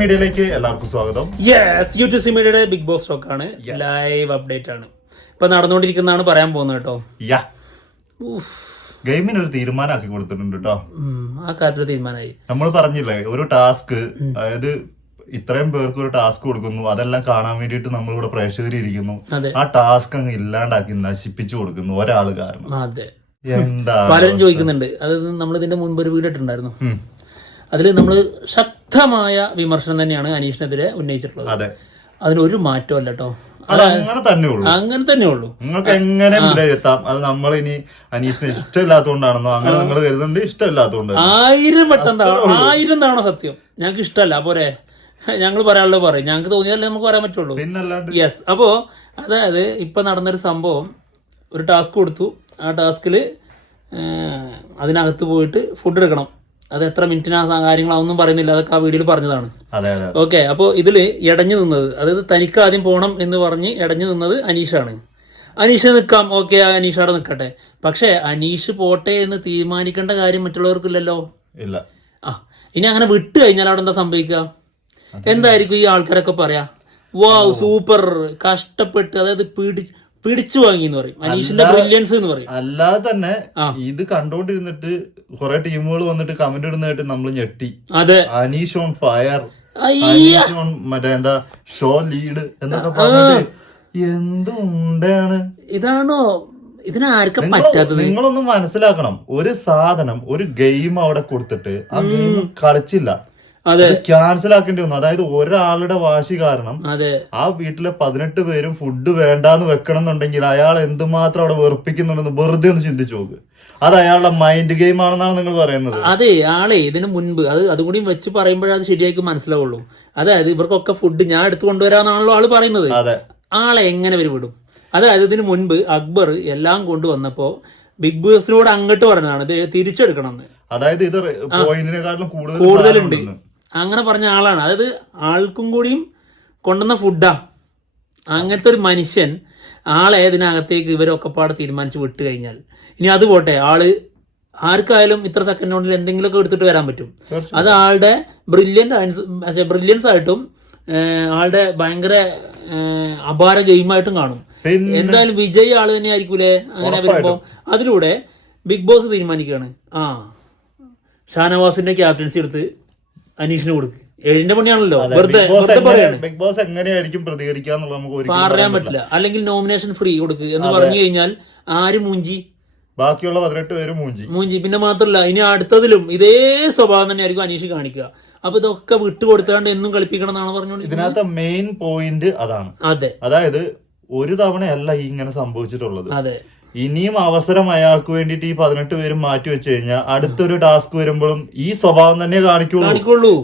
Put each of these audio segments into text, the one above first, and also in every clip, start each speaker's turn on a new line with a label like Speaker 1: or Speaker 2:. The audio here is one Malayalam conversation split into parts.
Speaker 1: മീഡിയയിലേക്ക് എല്ലാവർക്കും സ്വാഗതം.
Speaker 2: യെസ് യു ടി സി മീഡിയയുടെ ബിഗ് ബോസ് ടോക്ക് ആണ്. ലൈവ് അപ്ഡേറ്റ് ആണ്. ഇപ്പൊ നടന്നുകൊണ്ടിരിക്കുന്നതാണ് പറയാൻ പോകുന്നത് കേട്ടോ.
Speaker 1: യാ. ഗെയിമിന് ഒരു തീരുമാനമാക്കി കൊടുത്തിട്ടുണ്ട് കേട്ടോ.
Speaker 2: ആ കാര്യത്തിൽ തീരുമാനമായി.
Speaker 1: നമ്മൾ പറഞ്ഞില്ലേ ഒരു ടാസ്ക് അതായത് ഇത്രയും പേർക്ക് ഒരു ടാസ്ക് കൊടുക്കുന്നു അതെല്ലാം കാണാൻ വേണ്ടിയിട്ട് നമ്മളിവിടെ പ്രേക്ഷകർ ഇരിക്കുന്നു ആ ടാസ്ക് അങ്ങ് ഇല്ലാണ്ടാക്കി നശിപ്പിച്ചു കൊടുക്കുന്നു ഒരാൾ കാരണം.
Speaker 2: അതെ.
Speaker 1: എന്താ
Speaker 2: പലരും ചോദിക്കുന്നുണ്ട്. അത് നമ്മൾ ഇതിന്റെ മുൻപ് ഒരു വീഡിയോ ഇട്ടുണ്ടായിരുന്നു അതിൽ നമ്മൾ ശക്തമായ വിമർശനം തന്നെയാണ് അനീഷിനെതിരെ ഉന്നയിച്ചിട്ടുള്ളത്.
Speaker 1: അതെ.
Speaker 2: അതിനൊരു മാറ്റമല്ല കേട്ടോ
Speaker 1: അങ്ങനെ തന്നെ ഉള്ളൂ.
Speaker 2: അങ്ങനെ തന്നെ ഉള്ളൂ.
Speaker 1: നിങ്ങൾക്ക് എങ്ങനെ വിലയിരുത്താം അത് നമ്മൾ ഇനി അനീഷിന് ഇഷ്ടമില്ലാത്തതുകൊണ്ടാണെന്നോ അങ്ങനെ നിങ്ങൾ കരുതുന്നുണ്ട് ഇഷ്ടമില്ലാത്തതുകൊണ്ട്
Speaker 2: ആയിരം വട്ടം ആയിരം തവണ സത്യം. ഞങ്ങൾക്ക് ഇഷ്ടമല്ല. പോരെ. ഞങ്ങൾ പറയാനുള്ളത് പറയും ഞങ്ങൾക്ക് തോന്നിയാലേ നമുക്ക് പറയാൻ പറ്റുള്ളൂ. യെസ് അപ്പോ അതായത് ഇപ്പം നടന്നൊരു സംഭവം. ഒരു ടാസ്ക് കൊടുത്തു. ആ ടാസ്കിൽ അതിനകത്ത് പോയിട്ട് ഫുഡ് എടുക്കണം. അത് എത്ര മിനിറ്റിനാ കാര്യങ്ങളൊന്നും പറയുന്നില്ല. അതൊക്കെ ആ വീഡിയോയിൽ പറഞ്ഞതാണ്. ഓക്കെ അപ്പോൾ ഇതിൽ ഇടഞ്ഞു നിന്നത് അതായത് തനിക്ക് ആദ്യം പോകണം എന്ന് പറഞ്ഞ് ഇടഞ്ഞു നിന്നത് അനീഷാണ്. അനീഷ് നിൽക്കാം. ഓക്കെ അനീഷ് അവിടെ നിൽക്കട്ടെ. പക്ഷേ അനീഷ് പോട്ടെ എന്ന് തീരുമാനിക്കേണ്ട കാര്യം മറ്റുള്ളവർക്കില്ലല്ലോ.
Speaker 1: ഇല്ല.
Speaker 2: ആ ഇനി അങ്ങനെ വിട്ട് കഴിഞ്ഞാൽ അവിടെ എന്താ സംഭവിക്കുക? എന്തായിരിക്കും ഈ ആൾക്കാരൊക്കെ പറയാ? വാ സൂപ്പർ. കഷ്ടപ്പെട്ട് അതായത് പിടിച്ച് പിടിച്ചു വാങ്ങി എന്ന് പറയും അനീഷിന്റെ ബ്രില്യൻസ് എന്ന് പറയും.
Speaker 1: അല്ലാതെ തന്നെ. ഇത് കണ്ടോണ്ടിരുന്നിട്ട് കുറെ ടീമുകൾ വന്നിട്ട് കമന്റ് ഇടുന്നതായിട്ട് നമ്മൾ ഞെട്ടി.
Speaker 2: അതെ.
Speaker 1: Aneesh on fire Aneesh on മറ്റേ എന്താ ഷോ ലീഡ് എന്നൊക്കെ പറഞ്ഞിട്ട് എന്തുണ്ടാണ്
Speaker 2: ഇതാണോ? ഇതിനാർക്കും പറ്റാത്തത്?
Speaker 1: നിങ്ങളൊന്നും മനസ്സിലാക്കണം. ഒരു സാധനം ഒരു ഗെയിം അവിടെ കൊടുത്തിട്ട് ആ ഗെയിം കളിച്ചില്ല. ക്യാൻസൽ ആക്കേണ്ടി വന്നു. അതായത് ഒരാളുടെ വാശി കാരണം
Speaker 2: അതെ.
Speaker 1: ആ വീട്ടിലെ പതിനെട്ട് പേരും ഫുഡ് വേണ്ടാന്ന് വെക്കണം എന്നുണ്ടെങ്കിൽ അയാൾ എന്തുമാത്രം അവിടെ വെറുപ്പിക്കുന്നുണ്ടെന്ന് വെറുതെ ഒന്ന് ചിന്തിച്ചു നോക്ക്. അത് അയാളുടെ മൈൻഡ് ഗെയിം ആണെന്നാണ് നിങ്ങൾ പറയുന്നത്.
Speaker 2: അതെ ആളെ ഇതിന് മുൻപ്. അത് അതുകൂടി വെച്ച് പറയുമ്പോഴേ അത് ശരിയാക്കി മനസ്സിലാവുള്ളൂ. അതായത് ഇവർക്കൊക്കെ ഫുഡ് ഞാൻ എടുത്തു കൊണ്ടുവരാന്നാണല്ലോ ആൾ പറയുന്നത്.
Speaker 1: അതെ.
Speaker 2: ആളെ എങ്ങനെ ഇവർ വിടും? അതായത് ഇതിന് മുൻപ് അക്ബർ എല്ലാം കൊണ്ടുവന്നപ്പോ ബിഗ് ബോസിനോട് അങ്ങോട്ട് പറഞ്ഞതാണ് ഇത് തിരിച്ചെടുക്കണം
Speaker 1: അതായത് ഇത്
Speaker 2: കൂടുതലുണ്ട്. അങ്ങനെ പറഞ്ഞ ആളാണ്. അതായത് ആൾക്കും കൂടിയും കൊണ്ടുവന്ന ഫുഡാ അങ്ങനത്തെ ഒരു മനുഷ്യൻ ആളെ ഇതിനകത്തേക്ക് ഇവരൊക്കെ പാടെ തീരുമാനിച്ച് വിട്ട് കഴിഞ്ഞാൽ. ഇനി അത് പോട്ടെ. ആൾ ആർക്കായാലും ഇത്ര സെക്കൻഡ് കൊണ്ടിൽ എന്തെങ്കിലുമൊക്കെ എടുത്തിട്ട് വരാൻ പറ്റും. അത് ആളുടെ ബ്രില്യന്റ് ബ്രില്യൻസ് ആയിട്ടും ആളുടെ ഭയങ്കര അപാര ഗെയിമായിട്ടും കാണും. എന്തായാലും വിജയ് ആൾ തന്നെ ആയിരിക്കൂലേ? അങ്ങനെ വരുമ്പോ അതിലൂടെ ബിഗ് ബോസ് തീരുമാനിക്കുകയാണ്. ആ. ഷാനവാസിന്റെ ക്യാപ്റ്റൻസി എടുത്ത് അനീഷിന് കൊടുക്ക്. ഏഴിന്റെ പണിയാണല്ലോ. വെറുതെ വെറുതെ പറയാണ്.
Speaker 1: ബിഗ് ബോസ് എങ്ങനെയായിരിക്കും പ്രതികരിക്കുക എന്നുള്ളത് നമുക്ക് ഒരിക്കലും
Speaker 2: പറയാൻ പറ്റില്ല. അല്ലെങ്കിൽ നോമിനേഷൻ ഫ്രീ കൊടുക്ക് എന്ന് പറഞ്ഞു കഴിഞ്ഞാൽ ആര് മൂഞ്ചി?
Speaker 1: ബാക്കിയുള്ള പതിനെട്ട് പേര് മൂഞ്ചി.
Speaker 2: മൂഞ്ചി. പിന്നെ മാത്രമല്ല ഇനി അടുത്തതിലും ഇതേ സ്വഭാവം തന്നെയായിരിക്കും അനീഷ് കാണിക്കുക. അപ്പൊ ഇതൊക്കെ വിട്ടുകൊടുത്താണ്ട് എന്നും കളിപ്പിക്കണം എന്നാണ് പറഞ്ഞോണ്ട്
Speaker 1: ഇതിനകത്തെ മെയിൻ പോയിന്റ് അതാണ്.
Speaker 2: അതെ.
Speaker 1: അതായത് ഒരു തവണയല്ല ഈ ഇങ്ങനെ സംഭവിച്ചിട്ടുള്ളത്.
Speaker 2: അതെ.
Speaker 1: ഇനിയും അവസരം അയാൾക്ക് വേണ്ടിയിട്ട് ഈ പതിനെട്ട് പേരും മാറ്റി വെച്ച് കഴിഞ്ഞാൽ അടുത്തൊരു ടാസ്ക് വരുമ്പോഴും ഈ സ്വഭാവം തന്നെ കാണിക്കുള്ളൂ.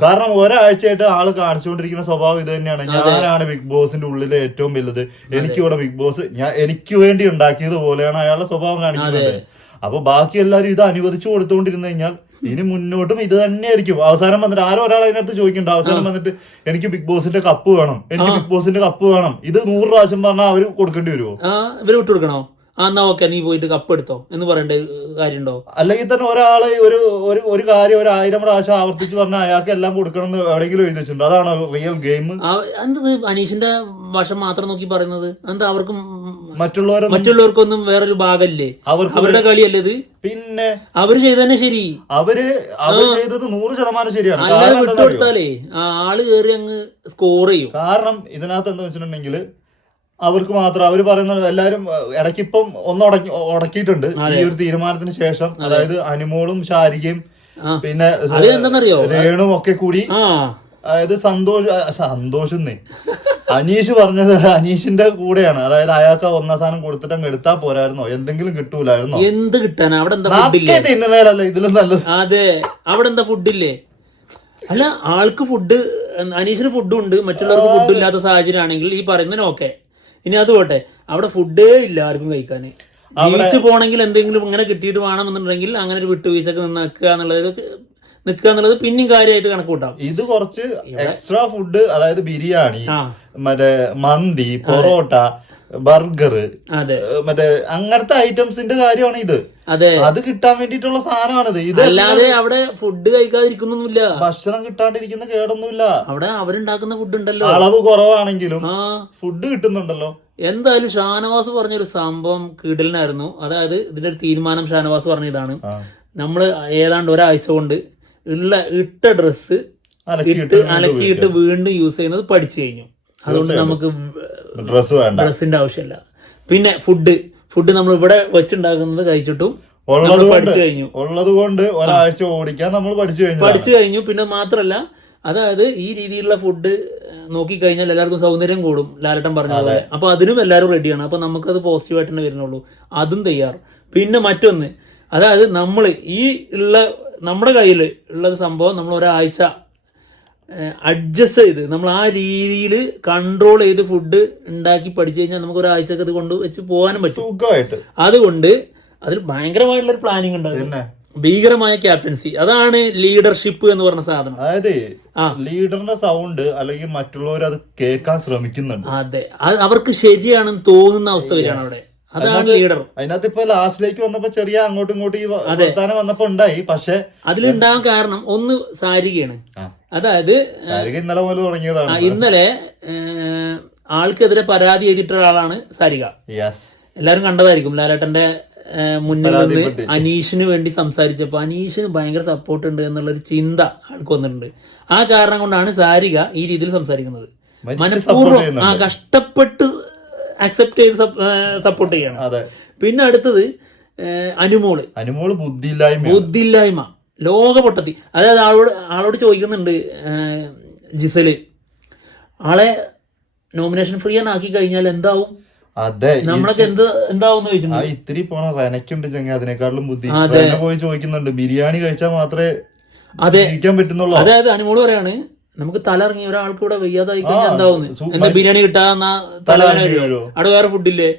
Speaker 1: കാരണം ഒരാഴ്ചയായിട്ട് ആൾ കാണിച്ചുകൊണ്ടിരിക്കുന്ന സ്വഭാവം ഇത് തന്നെയാണ്. ഞാനാണ് ബിഗ് ബോസിന്റെ ഉള്ളിലെ ഏറ്റവും വലുത്. എനിക്കിവിടെ ബിഗ് ബോസ് ഞാൻ എനിക്ക് വേണ്ടി ഉണ്ടാക്കിയത് പോലെയാണ് അയാളുടെ സ്വഭാവം കാണിക്കുന്നത്. അപ്പൊ ബാക്കി എല്ലാവരും ഇത് അനുവദിച്ചു കൊടുത്തുകൊണ്ടിരുന്നു കഴിഞ്ഞാൽ ഇനി മുന്നോട്ടും ഇത് തന്നെയായിരിക്കും. അവസാനം വന്നിട്ട് ആരോ ഒരാൾ അതിനകത്ത് ചോദിക്കണ്ട അവസാനം വന്നിട്ട് എനിക്ക് ബിഗ് ബോസിന്റെ കപ്പ് വേണം. എനിക്ക് ബിഗ് ബോസിന്റെ കപ്പ് വേണം. ഇത് നൂറ് പ്രാവശ്യം പറഞ്ഞാൽ അവർ കൊടുക്കേണ്ടി വരുമോ
Speaker 2: ഇവർ വിട്ടുകൊടുക്കണോ? ആ എന്നാ ഓക്കെ നീ പോയിട്ട് കപ്പ് എടുത്തോ? എന്ന് പറയേണ്ട കാര്യമുണ്ടോ?
Speaker 1: അല്ലെങ്കിൽ തന്നെ ഒരാൾ ഒരു ഒരു ഒരു കാര്യം ഒരു ആയിരം പ്രാവശ്യം ആവർത്തിച്ച് പറഞ്ഞാൽ അയാൾക്ക് എല്ലാം കൊടുക്കണം എന്ന് എവിടെയെങ്കിലും എഴുതി വെച്ചിട്ടുണ്ട്. അതാണ് റിയൽ ഗെയിം
Speaker 2: എന്തത് അനീഷിന്റെ വശം മാത്രം നോക്കി പറയുന്നത്? എന്താ അവർക്കും
Speaker 1: മറ്റുള്ളവർ
Speaker 2: മറ്റുള്ളവർക്കൊന്നും വേറൊരു ഭാഗമല്ലേ അവരുടെ കളിയല്ലേ ഇത്?
Speaker 1: പിന്നെ
Speaker 2: അവർ ചെയ്തതന്നെ ശരി.
Speaker 1: അവർ അവർ ചെയ്തത് നൂറ് ശതമാനം ശരിയാണ്.
Speaker 2: അല്ലാതെ വിട്ടുകൊടുത്താലേ ആൾ കയറി അങ്ങ് സ്കോർ ചെയ്യും.
Speaker 1: കാരണം ഇതിനകത്ത് എന്താ വെച്ചിട്ടുണ്ടെങ്കിൽ അവർക്ക് മാത്രം അവർ പറയുന്നത് എല്ലാവരും ഇടയ്ക്ക് ഇപ്പം ഒന്ന് ഉടക്കി ഉടക്കിയിട്ടുണ്ട്. ഈ ഒരു തീരുമാനത്തിന് ശേഷം അതായത് അനുമോളും ശാരികയും പിന്നെ? രേണും ഒക്കെ കൂടി അതായത് സന്തോഷ് സന്തോഷം. അനീഷ് പറഞ്ഞത് അനീഷിന്റെ കൂടെയാണ്. അതായത് അയാൾക്ക് ഒന്നാം സാധനം കൊടുത്തിട്ട് അങ്ങ് എടുത്താ പോരായിരുന്നോ? എന്തെങ്കിലും കിട്ടൂലായിരുന്നോ?
Speaker 2: എന്ത് കിട്ടാനാ? അവിടെ എന്താ ഫുഡില്ലേ
Speaker 1: ഇതിലും നല്ലത്.
Speaker 2: അതെ. അവിടെ എന്താ ഫുഡില്ലേ അല്ല ആൾക്ക് ഫുഡ് അനീഷിന് ഫുഡും ഉണ്ട്. മറ്റുള്ളവർക്ക് ഫുഡ് ഇല്ലാത്ത സാഹചര്യം ആണെങ്കിൽ ഈ പറയുന്നതിന് ഓക്കെ ഇനി അത് പോട്ടെ. അവിടെ ഫുഡേ ഇല്ല ആർക്കും കഴിക്കാൻ. ജീവിച്ചു പോണെങ്കിൽ എന്തെങ്കിലും ഇങ്ങനെ കിട്ടിയിട്ട് വേണമെന്നുണ്ടെങ്കിൽ അങ്ങനെ ഒരു വിട്ടുവീഴ്ചക്ക് നിന്നാക്കുക എന്നുള്ളത് നിൽക്കുക എന്നുള്ളത് പിന്നെയും കാര്യമായിട്ട് കണക്ക് കൂട്ടാം.
Speaker 1: ഇത് കുറച്ച് എക്സ്ട്രാ ഫുഡ് അതായത് ബിരിയാണി മറ്റേ മന്തി പൊറോട്ട ബർഗർ മറ്റേ അങ്ങനത്തെ ഐറ്റംസിന്റെ കാര്യമാണ് ഇത്.
Speaker 2: അതെ.
Speaker 1: അത് കിട്ടാൻ വേണ്ടിട്ടുള്ള സാധനമാണിത്. ഇത്
Speaker 2: അല്ലാതെ അവിടെ ഫുഡ് കഴിക്കാതിരിക്കുന്നൊന്നുമില്ല.
Speaker 1: ഭക്ഷണം കിട്ടാണ്ടിരിക്കുന്ന കേടൊന്നുമില്ല.
Speaker 2: അവിടെ അവരുണ്ടാക്കുന്ന ഫുഡ് ഉണ്ടല്ലോ.
Speaker 1: അളവ് കുറവാണെങ്കിലും ഫുഡ് കിട്ടുന്നുണ്ടല്ലോ.
Speaker 2: എന്തായാലും ഷാനവാസ് പറഞ്ഞൊരു സംഭവം കീടലിനായിരുന്നു. അതായത് ഇതിന്റെ ഒരു തീരുമാനം ഷാനവാസ് പറഞ്ഞതാണ്.
Speaker 1: നമ്മൾ
Speaker 2: നമ്മൾ ഏതാണ്ട് ഒരാഴ്ച കൊണ്ട് ഉള്ള ഇട്ട ഡ്രസ്സ് ഇട്ട് അലക്കിയിട്ട് വീണ്ടും യൂസ് ചെയ്യുന്നത് പഠിച്ചു കഴിഞ്ഞു. അതുകൊണ്ട് നമുക്ക്
Speaker 1: ഡ്രസ് വേണ്ട.
Speaker 2: ഡ്രസ്സിന്റെ ആവശ്യമില്ല. പിന്നെ ഫുഡ് ഫുഡ് നമ്മൾ ഇവിടെ വെച്ചുണ്ടാക്കുന്നത് കഴിച്ചിട്ടും പഠിച്ചു കഴിഞ്ഞു.
Speaker 1: ഉള്ളത് കൊണ്ട് ഒരാഴ്ച ഓടിക്കാൻ നമ്മൾ പഠിച്ചു കഴിഞ്ഞു
Speaker 2: പഠിച്ചു കഴിഞ്ഞു. പിന്നെ മാത്രല്ല അതായത് ഈ രീതിയിലുള്ള ഫുഡ് നോക്കിക്കഴിഞ്ഞാൽ എല്ലാവർക്കും സൗന്ദര്യം കൂടും. ലാലട്ടൻ പറഞ്ഞത് അപ്പൊ അതിനും എല്ലാവരും റെഡിയാണ് അപ്പൊ നമുക്കത് പോസിറ്റീവായിട്ട് തന്നെ വരുന്നുള്ളൂ. അതും തയ്യാർ. പിന്നെ മറ്റൊന്ന് അതായത് നമ്മൾ ഈ ഉള്ള നമ്മുടെ കയ്യിൽ ഉള്ള സംഭവം നമ്മൾ ഒരാഴ്ച അഡ്ജസ്റ്റ് ചെയ്ത്. നമ്മൾ ആ രീതിയിൽ കൺട്രോൾ ചെയ്ത് ഫുഡ് ഉണ്ടാക്കി പഠിച്ചു കഴിഞ്ഞാൽ നമുക്ക് ഒരാഴ്ചക്ക് അത് കൊണ്ട് വെച്ച് പോകാനും പറ്റും. അതുകൊണ്ട് അതിൽ ഭയങ്കരമായിട്ടുള്ള ഒരു പ്ലാനിങ് ഉണ്ടാകും. ഭീകരമായ ക്യാപ്റ്റൻസി അതാണ് ലീഡർഷിപ്പ് എന്ന് പറഞ്ഞ സാധനം.
Speaker 1: അതായത്. ലീഡറിന്റെ സൗണ്ട് അല്ലെങ്കിൽ മറ്റുള്ളവർ അത് കേൾക്കാൻ ശ്രമിക്കുന്നുണ്ട്.
Speaker 2: അതെ. അത് അവർക്ക് ശരിയാണെന്ന് തോന്നുന്ന അവസ്ഥ വരികയാണ് അവിടെ. അതാണ് ലീഡർ
Speaker 1: അതിനകത്ത് ഇപ്പൊ ലാസ്റ്റിലേക്ക് വന്നപ്പോ ചെറിയ അങ്ങോട്ടും ഇങ്ങോട്ടും ഈ വന്നപ്പോ ഉണ്ടായി. പക്ഷെ
Speaker 2: അതിലുണ്ടാകാൻ കാരണം ഒന്ന് സാരികയാണ്. അതായത്
Speaker 1: ഇന്നലെ മുതൽ തുടങ്ങിയതാണ്
Speaker 2: ഇന്നലെ ആൾക്കെതിരെ പരാതി എഴുതിയിട്ട ഒരാളാണ് സാരിക. എല്ലാരും കണ്ടതായിരിക്കും. ലാലേട്ടന്റെ മുന്നിൽ നിന്ന് അനീഷിന് വേണ്ടി സംസാരിച്ചപ്പോൾ അനീഷിന് ഭയങ്കര സപ്പോർട്ട് ഉണ്ട് എന്നുള്ളൊരു ചിന്ത ആൾക്ക് വന്നിട്ടുണ്ട്. ആ കാരണം കൊണ്ടാണ് സാരിക ഈ രീതിയിൽ സംസാരിക്കുന്നത്.
Speaker 1: മനഃപൂർവം
Speaker 2: ആ കഷ്ടപ്പെട്ട് അക്സെപ്റ്റ് ചെയ്ത് സപ്പോർട്ട് ചെയ്യണം. പിന്നെ അടുത്തത് അനുമോൾ.
Speaker 1: അനുമോൾ ബുദ്ധിയില്ലായ്മ
Speaker 2: ബുദ്ധിയില്ലായ്മ. ലോക പൊട്ടത്തി അതായത് ആളോട് ആളോട് ചോദിക്കുന്നുണ്ട് ജിസൽ. ആളെ നോമിനേഷൻ ഫ്രീ ആക്കി കഴിഞ്ഞാൽ എന്താവും?
Speaker 1: അതെ
Speaker 2: നമ്മളൊക്കെ എന്ത് എന്താവും ചോദിച്ചിട്ടുണ്ട്.
Speaker 1: ഇത്തിരി പോണ റെനക്കുണ്ട് ചെങ്ങ അതിനേക്കാളും ബുദ്ധി. പോയി ചോദിക്കുന്നുണ്ട് ബിരിയാണി കഴിച്ചാൽ മാത്രമേ
Speaker 2: അതെ.
Speaker 1: പറ്റുന്നുള്ളൂ?
Speaker 2: അതായത് അനുമോൾ പറയാണ് നമുക്ക് തല ഇറങ്ങി ഒരാൾക്ക് ഇവിടെ വയ്യാതായി കഴിഞ്ഞാൽ
Speaker 1: എന്താവും
Speaker 2: എന്താ ബിരിയാണി കിട്ടാന്നാ
Speaker 1: തല?
Speaker 2: അവിടെ വേറെ ഫുഡില്ലേ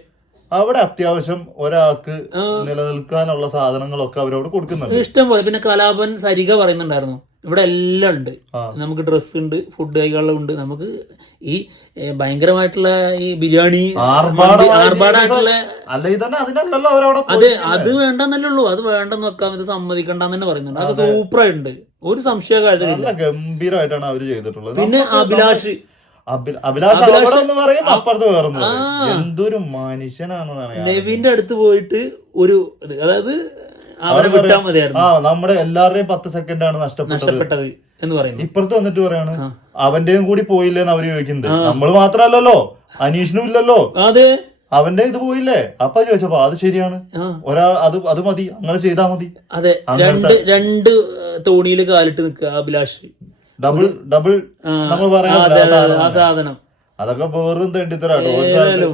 Speaker 1: അവിടെ അത്യാവശ്യം ഒരാൾക്ക് നിലനിൽക്കാനുള്ള സാധനങ്ങളൊക്കെ അവരോട് കൊടുക്കുന്നുണ്ട്.
Speaker 2: ഇഷ്ടം പോലെ പിന്നെ കലാപൻ സരിക പറയുന്നുണ്ടായിരുന്നു. ഇവിടെ എല്ലാം ഉണ്ട്. നമുക്ക് ഡ്രസ്സ് ഉണ്ട് ഫുഡ് കൈകളും ഉണ്ട്. നമുക്ക് ഈ ഭയങ്കരമായിട്ടുള്ള ഈ ബിരിയാണി അതെ അത് വേണ്ടെന്നല്ലേ ഉള്ളൂ. അത് വേണ്ടെന്ന് വെക്കാൻ ഇത് സമ്മതിക്കണ്ടെന്ന് തന്നെ പറയുന്നുണ്ട്. അത്. സൂപ്പറായിട്ടുണ്ട് ഒരു സംശയ കാര്യത്തിലില്ല
Speaker 1: ഗംഭീരമായിട്ടാണ് അവർ ചെയ്തിട്ടുള്ളത്.
Speaker 2: പിന്നെ അഭിലാഷ്.
Speaker 1: അഭി- അഭിലാഷ് അവിടെ എന്ന് പറയും അപ്പുറത്ത് എന്തൊരു മനുഷ്യനാണെന്നാണ് ഞാൻ
Speaker 2: നെവിന്റെ അടുത്ത് പോയിട്ട് ഒരു അതായത് അവരെ വിട്ടാൽ മതിയായിരുന്നു.
Speaker 1: ആ നമ്മുടെ എല്ലാവരുടെയും പത്ത് സെക്കൻഡ് ആണ് നഷ്ടപ്പെട്ടത്
Speaker 2: എന്ന് പറയുന്നത്
Speaker 1: ഇപ്പുറത്ത് വന്നിട്ട് പറയാണ് അവന്റെയും കൂടി പോയില്ലെന്ന് അവർ ചോദിക്കുന്നത് നമ്മൾ മാത്രല്ലല്ലോ അനീഷിനും ഇല്ലല്ലോ.
Speaker 2: അതെ.
Speaker 1: അവന്റെ ഇത് പോയില്ലേ? അപ്പൊ ചോദിച്ചപ്പോ അത് ശരിയാണ്. ഒരാൾ അത് അത് മതി അങ്ങനെ ചെയ്താ മതി.
Speaker 2: അതെ രണ്ട് രണ്ട് തോണിയിൽ കാലിട്ട് നിൽക്കുക അഭിലാഷ്.
Speaker 1: ഡബിൾ ഡബിൾ നമ്മൾ പറയാൻ
Speaker 2: ആ സാധനം.
Speaker 1: അതൊക്കെ വേറും തെണ്ടിത്തരാട്ടോ.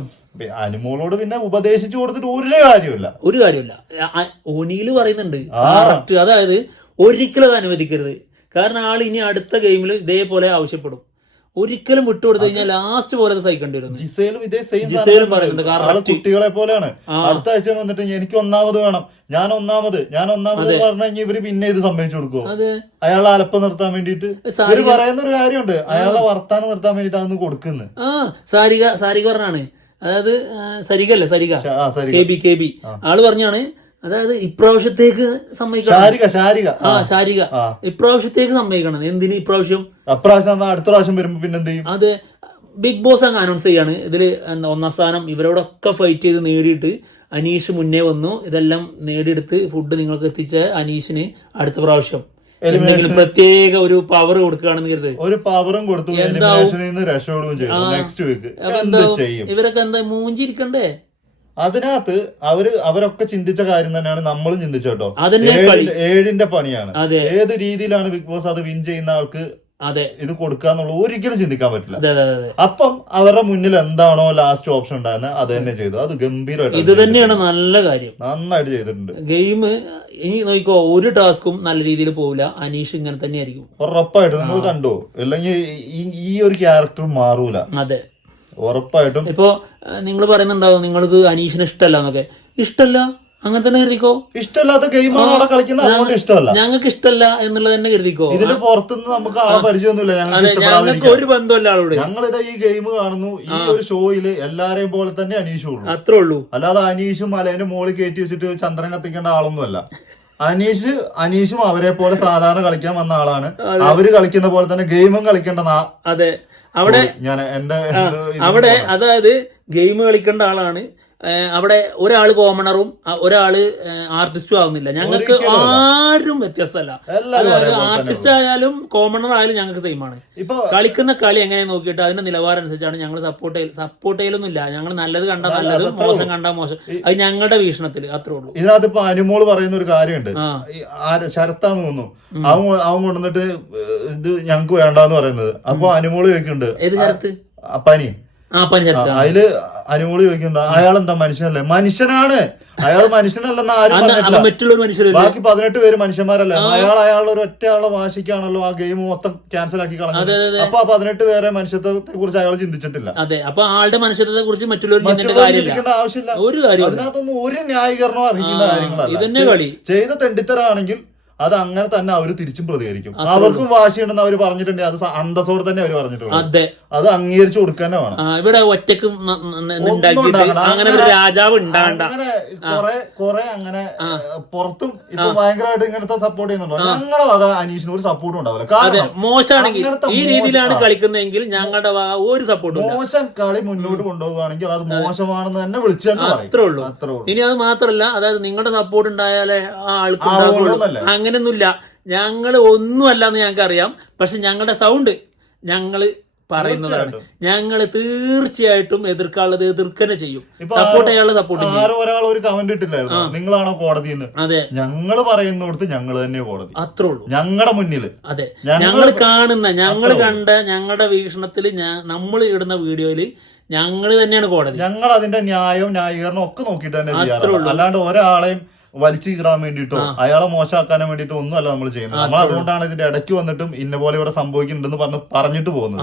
Speaker 1: അനുമോളോട് പിന്നെ ഉപദേശിച്ചു കൊടുത്തിട്ട് ഒരു കാര്യമില്ല
Speaker 2: ഒരു കാര്യമില്ല ഓനിയിൽ പറയുന്നുണ്ട്. കറക്റ്റ് അതായത് ഒരിക്കലും അത് അനുവദിക്കരുത്. കാരണം ആൾ ഇനി അടുത്ത ഗെയിമിൽ ഇതേപോലെ ആവശ്യപ്പെടും. ഒരിക്കലും വിട്ടുകൊടുത്തു കഴിഞ്ഞാൽ ലാസ്റ്റ് പോലെ സഹിക്കേണ്ടി വരും.
Speaker 1: ജിസയിലും ഇതേ സെയിം
Speaker 2: ജിസയിലും പറയുന്നുണ്ട്,
Speaker 1: കാരണം കുട്ടികളെ പോലെയാണ്. അടുത്ത ആഴ്ച വന്നിട്ട് എനിക്ക് ഒന്നാമത് വേണം. ഞാൻ ഒന്നാമത് ഞാൻ ഒന്നാമത് പറഞ്ഞു കഴിഞ്ഞാൽ ഇവർ പിന്നെ ഇത് സമ്മതിച്ചു കൊടുക്കുവോ?
Speaker 2: അതെ.
Speaker 1: അയാളെ അലപ്പം നിർത്താൻ വേണ്ടിട്ട് ഇവർ പറയുന്ന ഒരു കാര്യമുണ്ട് അയാളെ വർത്താനം നിർത്താൻ വേണ്ടിട്ട് അതൊന്ന് കൊടുക്കുന്നത്
Speaker 2: ആ സാരിക സാരിക പറഞ്ഞാണ്. അതായത് സരിക? അല്ലേ Sarika. K B K B. ആൾ പറഞ്ഞാണ് അതായത് ഇപ്രാവശ്യത്തേക്ക് സമ്മതിക്കണം.
Speaker 1: ശാരിക ശാരിക.
Speaker 2: ആ ശാരിക. ഇപ്രാവശ്യത്തേക്ക് സമ്മതിക്കണം. എന്തിന് ഇപ്രാവശ്യം?
Speaker 1: അപ്രാവശ്യം അടുത്ത പ്രാവശ്യം വരുമ്പോ പിന്നെ അതെ ചെയ്യും?
Speaker 2: അത് ബിഗ് ബോസ് അങ്ങ് അനൗൺസ് ചെയ്യാണ്. ഇതിൽ ഒന്നാം സ്ഥാനം ഇവരോടൊക്കെ ഫൈറ്റ് ചെയ്ത് നേടിയിട്ട് അനീഷ് മുന്നേ വന്നു. ഇതെല്ലാം നേടിയെടുത്ത് ഫുഡ് നിങ്ങൾക്ക് എത്തിച്ച അനീഷിന് അടുത്ത പ്രാവശ്യം. എന്തെങ്കിലും പ്രത്യേക ഒരു പവർ കൊടുക്കുകയാണെന്ന് കരുത്.
Speaker 1: ഒരു പവറും കൊടുത്തു. എലിമിനേഷനിൽ നിന്ന് രക്ഷപ്പെടുകയും ചെയ്തു. നെക്സ്റ്റ് വീക്ക്
Speaker 2: അപ്പൊ
Speaker 1: എന്താ ചെയ്യും?
Speaker 2: ഇവരൊക്കെ എന്താ മൂഞ്ചിരിക്കണ്ടേ?
Speaker 1: അതിനകത്ത് അവർ അവരൊക്കെ ചിന്തിച്ച കാര്യം തന്നെയാണ് നമ്മളും
Speaker 2: ചിന്തിച്ചു
Speaker 1: കേട്ടോ ഏഴിന്റെ പണിയാണ്. ഏത് രീതിയിലാണ് ബിഗ് ബോസ് അത് വിൻ ചെയ്യുന്ന ആൾക്ക്
Speaker 2: അതെ.
Speaker 1: ഇത് കൊടുക്കാന്നുള്ള ഒരിക്കലും ചിന്തിക്കാൻ പറ്റില്ല. അപ്പം അവരുടെ മുന്നിൽ എന്താണോ ലാസ്റ്റ് ഓപ്ഷൻ ഉണ്ടായിരുന്നത് അത് തന്നെ ചെയ്തു. അത് ഗംഭീരമായിട്ട്
Speaker 2: ഇത് തന്നെയാണ് നല്ല കാര്യം.
Speaker 1: നന്നായിട്ട് ചെയ്തിട്ടുണ്ട്.
Speaker 2: ഗെയിം ഇനി നോക്കിക്കോ ഒരു ടാസ്കും നല്ല രീതിയിൽ പോവില്ല. അനീഷ് ഇങ്ങനെ തന്നെയായിരിക്കും.
Speaker 1: ഉറപ്പായിട്ട് നിങ്ങൾ കണ്ടോ. അല്ലെങ്കിൽ ഈ- ഈ ഒരു ക്യാരക്ടർ മാറൂല.
Speaker 2: അതെ.
Speaker 1: ഉറപ്പായിട്ടും.
Speaker 2: ഇപ്പോ നിങ്ങൾ പറയുന്നുണ്ടാവും നിങ്ങൾക്ക് അനീഷിനെ ഇഷ്ടമല്ല എന്നൊക്കെ. ഇഷ്ടമല്ല? അങ്ങനെ തന്നെ കരുതിക്കോ?
Speaker 1: ഇഷ്ടമല്ലാത്ത ഗെയിമാണ് അവിടെ കളിക്കുന്നത് അതുകൊണ്ട് ഇഷ്ടമല്ല.
Speaker 2: ഞങ്ങൾക്ക് ഇഷ്ടമല്ല എന്നുള്ളത് തന്നെ കരുതിക്കോ?
Speaker 1: ഇതിന്റെ പുറത്തുനിന്ന് നമുക്ക് ആളെ പരിചയമൊന്നുമില്ല. ഞങ്ങൾക്ക്
Speaker 2: ഒരു ബന്ധമല്ല ആളോട്.
Speaker 1: ഞങ്ങളിതാ ഈ ഗെയിം കാണുന്നു. ഈ ഒരു ഷോയിൽ എല്ലാരെയും പോലെ തന്നെ അനീഷുള്ളൂ
Speaker 2: അത്രേ ഉള്ളൂ.
Speaker 1: അല്ലാതെ അനീഷും മലേന്റെ മോളിൽ കയറ്റി വെച്ചിട്ട് ചന്ദ്രൻ കത്തിക്കേണ്ട ആളൊന്നുമല്ല. അനീഷ് അനീഷും അവരെ പോലെ സാധാരണ കളിക്കാൻ വന്ന ആളാണ്. അവർ കളിക്കുന്ന പോലെ തന്നെ ഗെയിമും കളിക്കേണ്ട
Speaker 2: അതെ. അവിടെ
Speaker 1: ഞാൻ എന്റെ
Speaker 2: അവിടെ അതായത് ഗെയിം കളിക്കേണ്ട ആളാണ്. അവിടെ ഒരാൾ കോമണറും ഒരാൾ ഒരാൾ ആർട്ടിസ്റ്റും ആവുന്നില്ല. ഞങ്ങൾക്ക് ആരും വ്യത്യസ്തമല്ല അതായത് ആർട്ടിസ്റ്റ് ആയാലും കോമണർ ആയാലും ഞങ്ങൾക്ക് സെയിം ആണ്.
Speaker 1: ഇപ്പൊ
Speaker 2: കളിക്കുന്ന കളി എങ്ങനെ നോക്കിയിട്ട് അതിന്റെ നിലവാരം അനുസരിച്ചാണ് ഞങ്ങൾ സപ്പോർട്ട് സപ്പോർട്ട് ചെയ്യലൊന്നും ഇല്ല ഞങ്ങൾ നല്ലത് കണ്ടാൽ നല്ലത് മോശം കണ്ടാൽ മോശം. അത് ഞങ്ങളുടെ വീക്ഷണത്തിൽ അത്രേ ഉള്ളൂ.
Speaker 1: ഇതിനകത്ത് ഇപ്പൊ അനുമോൾ പറയുന്ന ഒരു കാര്യമുണ്ട് ശരത്താന്ന് തോന്നുന്നു. അവൻ അവൻ കൊണ്ടുവന്നിട്ട് ഇത് ഞങ്ങൾക്ക് വേണ്ടെന്ന് പറയുന്നത്. അപ്പൊ അനുമോൾ ചോദിക്കുന്നുണ്ട് അപ്പാനി. അതിൽ അനുമോൾ ചോദിക്കുന്നുണ്ട്. അയാൾ എന്താ മനുഷ്യനല്ലേ? മനുഷ്യനാണ്. അയാൾ മനുഷ്യനല്ലെന്ന് ആരും പറഞ്ഞിട്ടില്ല. ബാക്കി പതിനെട്ട് പേര് മനുഷ്യന്മാരല്ലേ? അയാൾ അയാളുടെ ഒരു ഒറ്റ ആളുടെ വാശിക്കാണല്ലോ ആ ഗെയിം മൊത്തം ക്യാൻസൽ ആക്കി കളഞ്ഞത്. അപ്പൊ ആ പതിനെട്ട് പേരെ മനുഷ്യത്വത്തെ കുറിച്ച് അയാൾ ചിന്തിച്ചിട്ടില്ല.
Speaker 2: അതെ അപ്പൊ ആളുടെ മനുഷ്യത്തെ കുറിച്ച് മറ്റുള്ളവർ
Speaker 1: ചിന്തിക്കേണ്ട ആവശ്യമില്ല.
Speaker 2: ഒരു കാര്യം
Speaker 1: അതിനകത്തൊന്നും ഒരു ന്യായീകരണവും അറിയിക്കുന്ന കാര്യങ്ങളല്ല. ചെയ്ത തെണ്ടിത്തരാണെങ്കിൽ അത് അങ്ങനെ തന്നെ അവർ തിരിച്ചും പ്രതികരിക്കും. അവർക്കും വാശിയുണ്ടെന്ന് അവർ പറഞ്ഞിട്ടുണ്ട് അത് അന്തസ്സോടെ തന്നെ അവർ പറഞ്ഞിട്ടുണ്ട്
Speaker 2: അതെ.
Speaker 1: അത് അംഗീകരിച്ചു കൊടുക്കാൻ വേണം.
Speaker 2: ഇവിടെ
Speaker 1: ഒറ്റയ്ക്ക്.
Speaker 2: അങ്ങനെ രാജാവ്
Speaker 1: അങ്ങനെ കൊറേ കൊറേ അങ്ങനെ പുറത്തും ഇപ്പൊ ഭയങ്കരമായിട്ട് ഇങ്ങനത്തെ സപ്പോർട്ട് ചെയ്യുന്നുണ്ടോ. ഞങ്ങളുടെ വക അനീഷിന് ഒരു സപ്പോർട്ടും ഉണ്ടാവില്ല. കാരണം
Speaker 2: മോശമാണെങ്കിൽ ഈ രീതിയിലാണ്. കളിക്കുന്നതെങ്കിൽ ഞങ്ങളുടെ വക ഒരു സപ്പോർട്ടും
Speaker 1: മോശം കളി മുന്നോട്ട് കൊണ്ടുപോവുകയാണെങ്കിൽ അത് മോശമാണെന്ന് തന്നെ വിളിച്ചു
Speaker 2: അത്രേ ഉള്ളൂ. ഇനി അത് മാത്രമല്ല അതായത് നിങ്ങളുടെ സപ്പോർട്ട് ഉണ്ടായാലേ ആ ആൾക്ക്
Speaker 1: ഉള്ളതല്ലേ?
Speaker 2: അങ്ങനെയൊന്നുമില്ല. ഞങ്ങൾ ഒന്നുമല്ല എന്ന് ഞങ്ങൾക്ക് അറിയാം പക്ഷെ ഞങ്ങളുടെ സൗണ്ട് ഞങ്ങൾ പറയുന്നതാണ്. ഞങ്ങൾ തീർച്ചയായിട്ടും എതിർക്കാനുള്ളത് എതിർക്കന്നെ ചെയ്യും. സപ്പോർട്ട് ചെയ്യാനുള്ള സപ്പോർട്ട് ചെയ്യും.
Speaker 1: ഒരാൾ ഒരു കമന്റ് ഇട്ടില്ലായിരുന്നു? നിങ്ങളാണോ കോടതി
Speaker 2: അതെ.
Speaker 1: ഞങ്ങൾ പറയുന്നിടത്ത് ഞങ്ങൾ തന്നെ കോടതി.
Speaker 2: അത്രേ ഉള്ളൂ.
Speaker 1: ഞങ്ങളുടെ മുന്നിൽ
Speaker 2: അതെ. ഞങ്ങൾ കാണുന്ന ഞങ്ങൾ കണ്ട ഞങ്ങളുടെ വീക്ഷണത്തിൽ നമ്മൾ ഇടുന്ന വീഡിയോയിൽ ഞങ്ങൾ തന്നെയാണ് കോടതി.
Speaker 1: ഞങ്ങൾ അതിന്റെ ന്യായവും ന്യായീകരണവും ഒക്കെ നോക്കിയിട്ട് തന്നെ അല്ലാണ്ട് ഒരാളെയും വലിച്ചു കീറാൻ വേണ്ടിയിട്ടോ അയാളെ മോശമാക്കാനും വേണ്ടിയിട്ടോ ഒന്നും അല്ല നമ്മൾ ചെയ്യുന്നത് നമ്മൾ അതുകൊണ്ടാണ് ഇതിന്റെ ഇടയ്ക്ക് വന്നിട്ടും ഇന്ന പോലെ ഇവിടെ സംഭവിക്കുന്നുണ്ടെന്ന് പറഞ്ഞ് പറഞ്ഞിട്ട് പോകുന്നത്.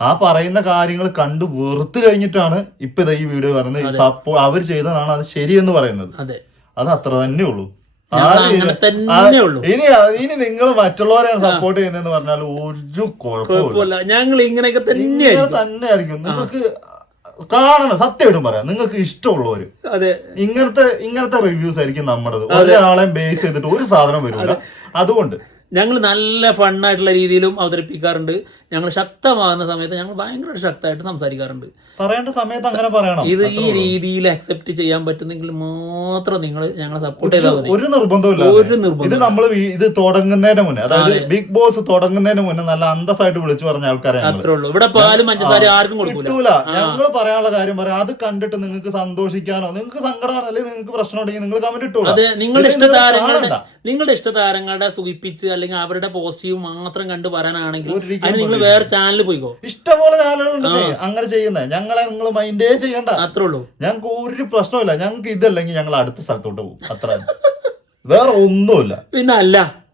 Speaker 1: ആ പറയുന്ന കാര്യങ്ങൾ കണ്ട് വെറുത്ത് കഴിഞ്ഞിട്ടാണ് ഇപ്പൊ ഇതാ ഈ വീഡിയോ പറയുന്നത് അപ്പോൾ അവർ ചെയ്തതാണ് അത് ശരിയെന്ന് പറയുന്നത്.
Speaker 2: അതെ.
Speaker 1: അത് അത്ര തന്നെ ഉള്ളൂ. ഇനി ഇനി നിങ്ങൾ മറ്റുള്ളവരെയാണ് സപ്പോർട്ട് ചെയ്യുന്നതെന്ന് പറഞ്ഞാൽ ഒരു കുഴപ്പമില്ല.
Speaker 2: ഞങ്ങൾ ഇങ്ങനെയൊക്കെ തന്നെയായിരിക്കും.
Speaker 1: നിങ്ങൾക്ക് കാണണം സത്യമായിട്ടും പറയാം. നിങ്ങൾക്ക് ഇഷ്ടമുള്ളവര്.
Speaker 2: അതെ.
Speaker 1: ഇങ്ങനത്തെ ഇങ്ങനത്തെ റിവ്യൂസ് ആയിരിക്കും നമ്മുടേത്. ഒരാളെയും ബേസ് ചെയ്തിട്ട് ഒരു സാധനം വരില്ല അതുകൊണ്ട്.
Speaker 2: ഞങ്ങൾ നല്ല ഫണ്ണായിട്ടുള്ള രീതിയിലും അവതരിപ്പിക്കാറുണ്ട്. ഞങ്ങൾ ശക്തമാകുന്ന സമയത്ത് ഞങ്ങൾ ഭയങ്കര ശക്തമായിട്ട് സംസാരിക്കാറുണ്ട്.
Speaker 1: പറയേണ്ട സമയത്ത് അങ്ങനെ പറയണം.
Speaker 2: ഇത് ഈ രീതിയിൽ അക്സെപ്റ്റ് ചെയ്യാൻ പറ്റുന്നെങ്കിൽ മാത്രം നിങ്ങൾ ഞങ്ങളെ സപ്പോർട്ട് ചെയ്താൽ മതി.
Speaker 1: ഒരു നിർബന്ധമില്ല
Speaker 2: ഒരു നിർബന്ധം
Speaker 1: ഇത് നമ്മൾ ഇത് തുടങ്ങുന്നതിന് മുന്നേ അതായത് ബിഗ് ബോസ് തുടങ്ങുന്നതിന് മുന്നേ നല്ല അന്തസ്സായിട്ട് വിളിച്ചു പറഞ്ഞ ആൾക്കാരെ.
Speaker 2: അത്രേ ഉള്ളൂ. ഇവിടെ പാലും പഞ്ചസാര ആർക്കും കൊടുക്കൂല.
Speaker 1: ഞങ്ങൾ പറയാനുള്ള കാര്യം പറയാം. അത് കണ്ടിട്ട് നിങ്ങൾക്ക് സന്തോഷിക്കാനോ നിങ്ങൾക്ക് സങ്കടമാണോ അല്ലെങ്കിൽ നിങ്ങൾക്ക് പ്രശ്നം ഉണ്ടെങ്കിൽ നിങ്ങൾ കമന്റ് ഇട്ടോളൂ
Speaker 2: അതെ നിങ്ങളുടെ ഇഷ്ടതാരങ്ങളുടെ. നിങ്ങളുടെ ഇഷ്ടതാരങ്ങളുടെ സുഖിപ്പിച്ച് അല്ലെങ്കിൽ അവരുടെ പോസിറ്റീവ് മാത്രം കണ്ടു പറയാനാണെങ്കിൽ അതിന് നിങ്ങൾ വേറെ ചാനൽ പോയിക്കോ.
Speaker 1: ഇഷ്ടംപോലെ ചാനലുകളുണ്ട് അങ്ങനെ ചെയ്യുന്നത് ഞങ്ങളെ നിങ്ങൾ മൈൻഡേ ചെയ്യണ്ട.
Speaker 2: അത്രേ ഉള്ളൂ.
Speaker 1: ഞങ്ങൾക്ക് ഒരു പ്രശ്നമില്ല ഞങ്ങൾക്ക് ഇതല്ലെങ്കിൽ ഞങ്ങൾ അടുത്ത സ്ഥലത്തോട്ട് പോകും. അത്ര. വേറെ ഒന്നുമില്ല.
Speaker 2: പിന്നെ അല്ല.